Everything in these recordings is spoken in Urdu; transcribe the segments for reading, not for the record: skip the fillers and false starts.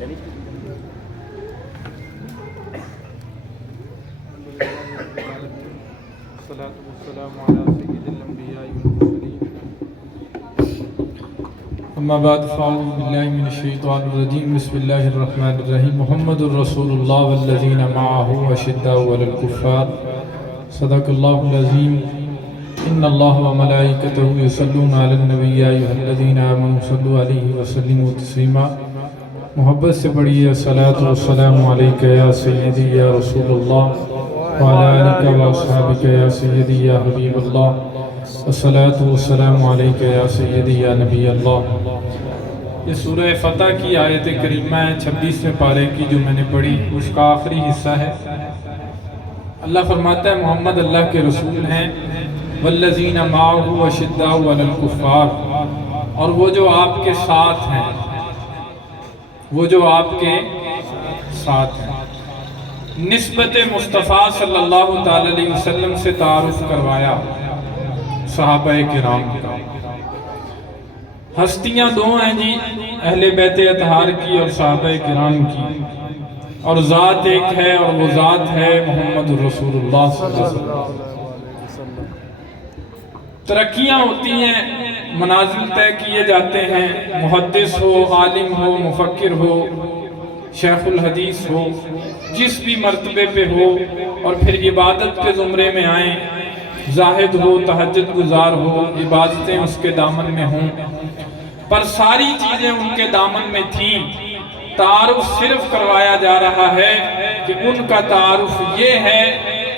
اما بعد فاعوذ باللہ من الشیطان الرجیم بسم اللہ الرحمن الرحیم محمد الرسول اللہ والذین معہ اشداء علی الکفار صدق اللہ العظیم ان اللہ وملائکتہ یصلون علی النبی یا ایھا الذین آمنوا صلوا علیہ وسلموا تسلیما۔ محبت سے پڑھیے الصلاۃ والسلام علیک یا سیدی یا رسول اللہ وعلی آلک واصحابک یا سیدی یا حبیب اللہ الصلاۃ والسلام علیک یا سیدی یا نبی اللہ۔ یہ سورہ فتح کی آیت کریمہ ہے 26ویں پارے کی جو میں نے پڑھی، اس کا آخری حصہ ہے۔ اللہ فرماتا ہے محمد اللہ کے رسول ہیں، والذین معہ اشداء علی الکفار، اور وہ جو آپ کے ساتھ ہیں، وہ جو آپ کے ساتھ ہیں۔ نسبت مصطفیٰ صلی اللہ تعالی علیہ وسلم سے تعارف کروایا صحابہ کرام کا۔ ہستیاں دو ہیں جی، اہل بیت اطہار کی اور صحابہ کرام کی، اور ذات ایک ہے، اور وہ ذات ہے محمد رسول اللہ صلی اللہ علیہ وسلم۔ ترقیاں ہوتی ہیں، منازل طے کیے جاتے ہیں، محدث ہو، عالم ہو، مفکر ہو، شیخ الحدیث ہو، جس بھی مرتبے پہ ہو، اور پھر عبادت کے زمرے میں آئیں، زاہد ہو، تہجد گزار ہو، عبادتیں اس کے دامن میں ہوں، پر ساری چیزیں ان کے دامن میں تھیں۔ تعارف صرف کروایا جا رہا ہے کہ ان کا تعارف یہ ہے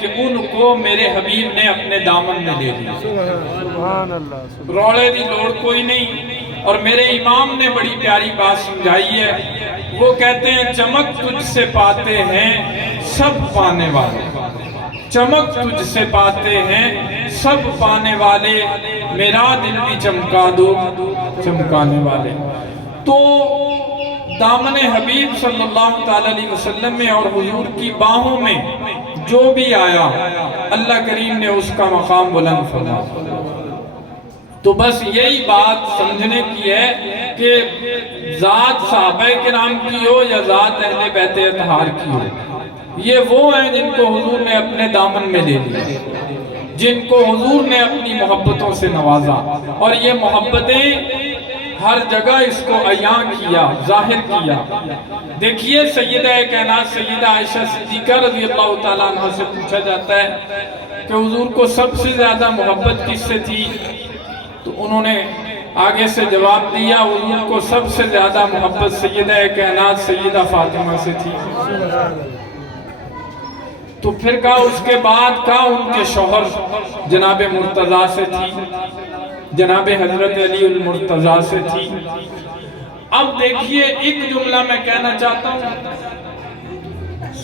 کہ ان کو میرے حبیب نے اپنے دامن میں لے لیا۔ سبحان اللہ۔ روڑے دی لوڑ کوئی نہیں۔ اور میرے امام نے بڑی پیاری بات سمجھائی ہے، وہ کہتے ہیں چمک تجھ سے پاتے ہیں سب پانے والے، چمک تجھ سے پاتے ہیں سب پانے والے، میرا دل بھی چمکا دو چمکانے والے۔ تو دامن حبیب صلی اللہ علیہ وسلم میں اور حضور کی باہوں میں جو بھی آیا، اللہ کریم نے اس کا مقام بلند فرمایا۔ تو بس یہی بات سمجھنے کی ہے کہ ذات صحابہ کرام کی ہو یا ذات اہل بیت اطہار کی ہو، یہ وہ ہیں جن کو حضور نے اپنے دامن میں لے لیا، جن کو حضور نے اپنی محبتوں سے نوازا، اور یہ محبتیں ہر جگہ اس کو عیاں کیا، ظاہر کیا۔ دیکھیے سیدہ کائنات سیدہ عائشہ صدیقہ رضی اللہ تعالیٰ عنہ سے پوچھا جاتا ہے کہ حضور کو سب سے زیادہ محبت کس سے تھی؟ تو انہوں نے آگے سے جواب دیا، حضور کو سب سے زیادہ محبت سیدہ کائنات سیدہ فاطمہ سے تھی۔ تو پھر کہا اس کے بعد کہا ان کے شوہر جناب مرتضیٰ سے تھی، جناب حضرت علی المرتضیٰ سے تھی۔ اب دیکھیے ایک جملہ میں کہنا چاہتا ہوں،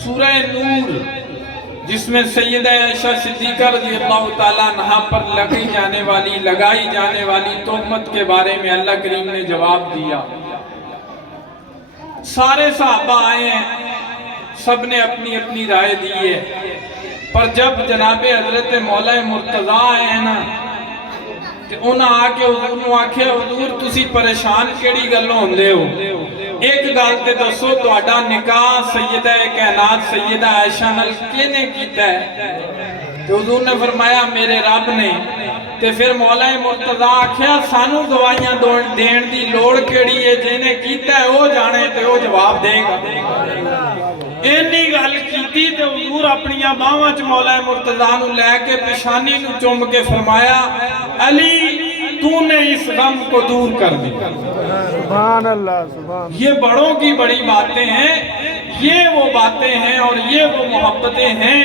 سورہ نور جس میں سیدہ عائشہ صدیقہ رضی اللہ تعالیٰ عنہا پر لگائی جانے والی تہمت کے بارے میں اللہ کریم نے جواب دیا۔ سارے صحابہ آئے ہیں، سب نے اپنی اپنی رائے دی ہے، پر جب جناب حضرت مولا مرتضیٰ آئے ہیں نا، کہ انہاں آکے حضور نو آکھے حضور تسی پریشان کیڑی گلوں ہوندے ہو، ایک گل تے دسو تہاڈا نکاح سیدہ کائنات سیدہ عائشہ نال کینے کیتا ہے؟ تو حضور نے فرمایا میرے رب نے۔ تے پھر مولا مرتضیٰ آکھیا سانو گواہیاں دین دی لوڑ کیڑی ہے، جینے کیتا ہے وہ جانے تے وہ جواب دے گا۔ اینی گل کیتی تے حضور اپنی باواں چ مولا مرتضیٰ نو لے کے پیشانی نو چوم کے فرمایا علی تو نے اس غم کو دور کر دی۔ سبحان اللہ، سبحان۔ یہ بڑوں کی بڑی باتیں ہیں، یہ وہ باتیں ہیں اور یہ وہ محبتیں ہیں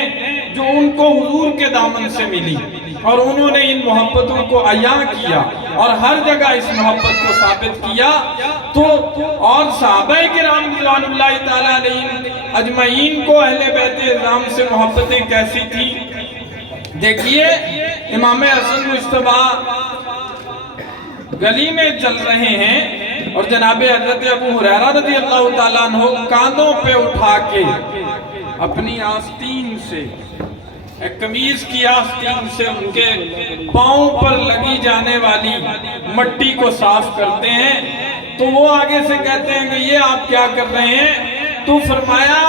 جو ان کو حضور کے دامن سے ملی، اور انہوں نے ان محبتوں کو عیاں کیا اور ہر جگہ اس محبت کو ثابت کیا۔ تو اور صحابہ کرام رضوان اللہ تعالیٰ علیہ اجمعین کو اہل بیت اعظام سے محبتیں کیسی تھی؟ دیکھیے امام حسن مجتبیٰ گلی میں چل رہے ہیں اور جناب حضرت ابو ہریرہ رضی اللہ تعالیٰ عنہ کاندھوں پہ اٹھا کے اپنی آستین سے، قمیض کی آستین سے ان کے پاؤں پر لگی جانے والی مٹی کو صاف کرتے ہیں تو وہ آگے سے کہتے ہیں کہ یہ آپ کیا کر رہے ہیں؟ تو فرمایا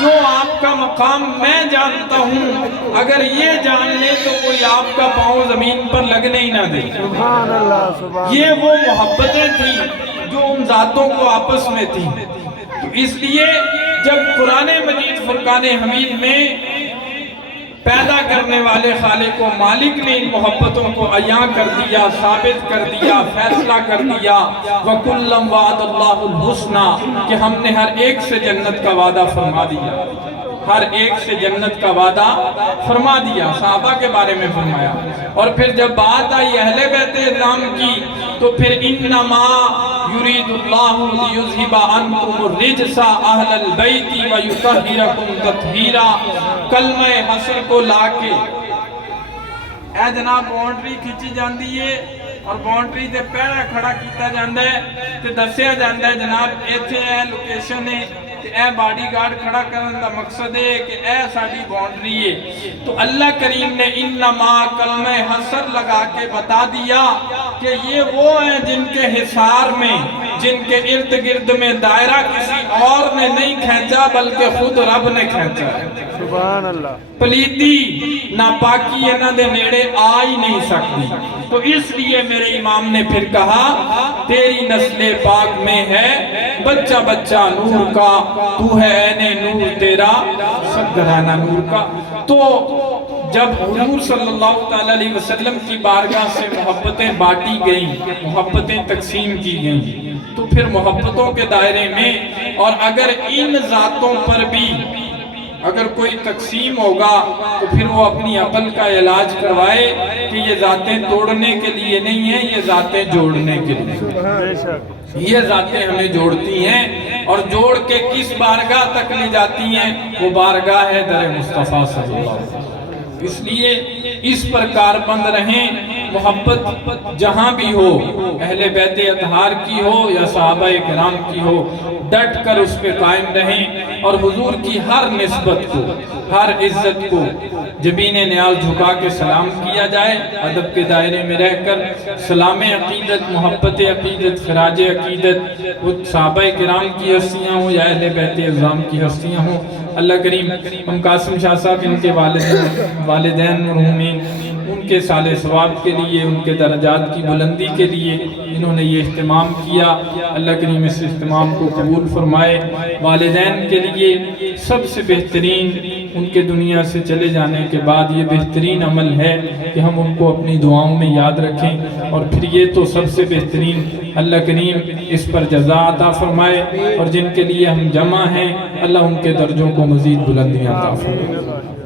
جو آپ کا مقام میں جانتا ہوں اگر یہ جان لے تو کوئی آپ کا پاؤں زمین پر لگنے ہی نہ دے۔ سبحان اللہ سبحان یہ وہ محبتیں تھیں جو ان ذاتوں کو آپس میں تھیں۔ تو اس لیے جب قرآن مجید فرقان حمید میں پیدا کرنے والے خالق و مالک نے ان محبتوں کو عیاں کر دیا، ثابت کر دیا، فیصلہ کر دیا وَكُلًّا وَعَدَ اللَّهُ الْحُسْنَى کہ ہم نے ہر ایک سے جنت کا وعدہ فرما دیا، ہر ایک سے جنت کا وعدہ فرما دیا، صحابہ کے بارے میں فرمایا۔ اور پھر جب بات آئی اہل بیت اعظام کی تو پھر انما یرید اللہ لیذھب عنکم الرجس اہل البیت ویطہرکم تطہیرا، کلمہ حسر کو لا کے اے جناب باؤنڈری کھچی جاندی ہے اور باؤنڈری تے پیڑا کھڑا کیتا جاندہ ہے تے دسیا جاندہ ہے جناب ایتھے اے لوکیشن ہے کہ اے باڈی گارڈ کھڑا کرنے دا مقصد ہے کہ اے ساڑی باؤنڈری ہے۔ تو اللہ کریم نے انما کلمہ حسر لگا کے بتا دیا کہ یہ وہ ہیں جن کے حصار میں، جن کے ارد گرد میں دائرہ کسی اور نے نہیں کھینچا بلکہ خود رب نے کھینچا ہے۔ سبحان اللہ پلیتی ناپاکی انہ دے نیڑے آ ہی نہیں سکتی۔ تو اس لیے میرے امام نے پھر کہا تیری نسل پاک میں ہے بچہ بچہ نور کا، تو ہے عین نور تیرا سب گھرانہ نور کا۔ تو جب حضور صلی اللہ علیہ وسلم کی بارگاہ سے محبتیں بانٹی گئیں، محبتیں تقسیم کی گئیں، تو پھر محبتوں کے دائرے میں اور اگر ان ذاتوں پر بھی اگر کوئی تقسیم ہوگا تو پھر وہ اپنی عقل کا علاج کروائے کہ یہ ذاتیں توڑنے کے لیے نہیں ہیں، یہ ذاتیں جوڑنے کے لیے، بے شک یہ ذاتیں ہمیں جوڑتی ہیں اور جوڑ کے کس بارگاہ تک لے جاتی ہیں؟ وہ بارگاہ ہے در مصطفیٰ صلی اللہ علیہ وسلم۔ اس لیے اس پر کاربند رہیں، محبت جہاں بھی ہو، اہل بیت اطہار کی ہو یا صحابہ کرام کی ہو، ڈٹ کر اس پہ قائم رہیں اور حضور کی ہر نسبت کو، ہر عزت کو جبین نیاز جھکا کے سلام کیا جائے، ادب کے دائرے میں رہ کر سلام عقیدت، محبت عقیدت، خراج عقیدت وہ صحابہ کرام کی ہستیاں ہوں یا اہل بیت اعظام کی ہستیاں ہوں۔ اللہ کریم ہم قاسم شاہ صاحب ان کے والدین مرحومین ان کے سال ثواب کے لیے، ان کے درجات کی بلندی کے لیے انہوں نے یہ اہتمام کیا، اللہ کریم اس اہتمام کو قبول فرمائے۔ والدین کے لیے سب سے بہترین ان کے دنیا سے چلے جانے کے بعد یہ بہترین عمل ہے کہ ہم ان کو اپنی دعاؤں میں یاد رکھیں، اور پھر یہ تو سب سے بہترین اللہ کریم اس پر جزا عطا فرمائے، اور جن کے لیے ہم جمع ہیں اللہ ان کے درجوں کو مزید بلندیاں عطا فرمائے۔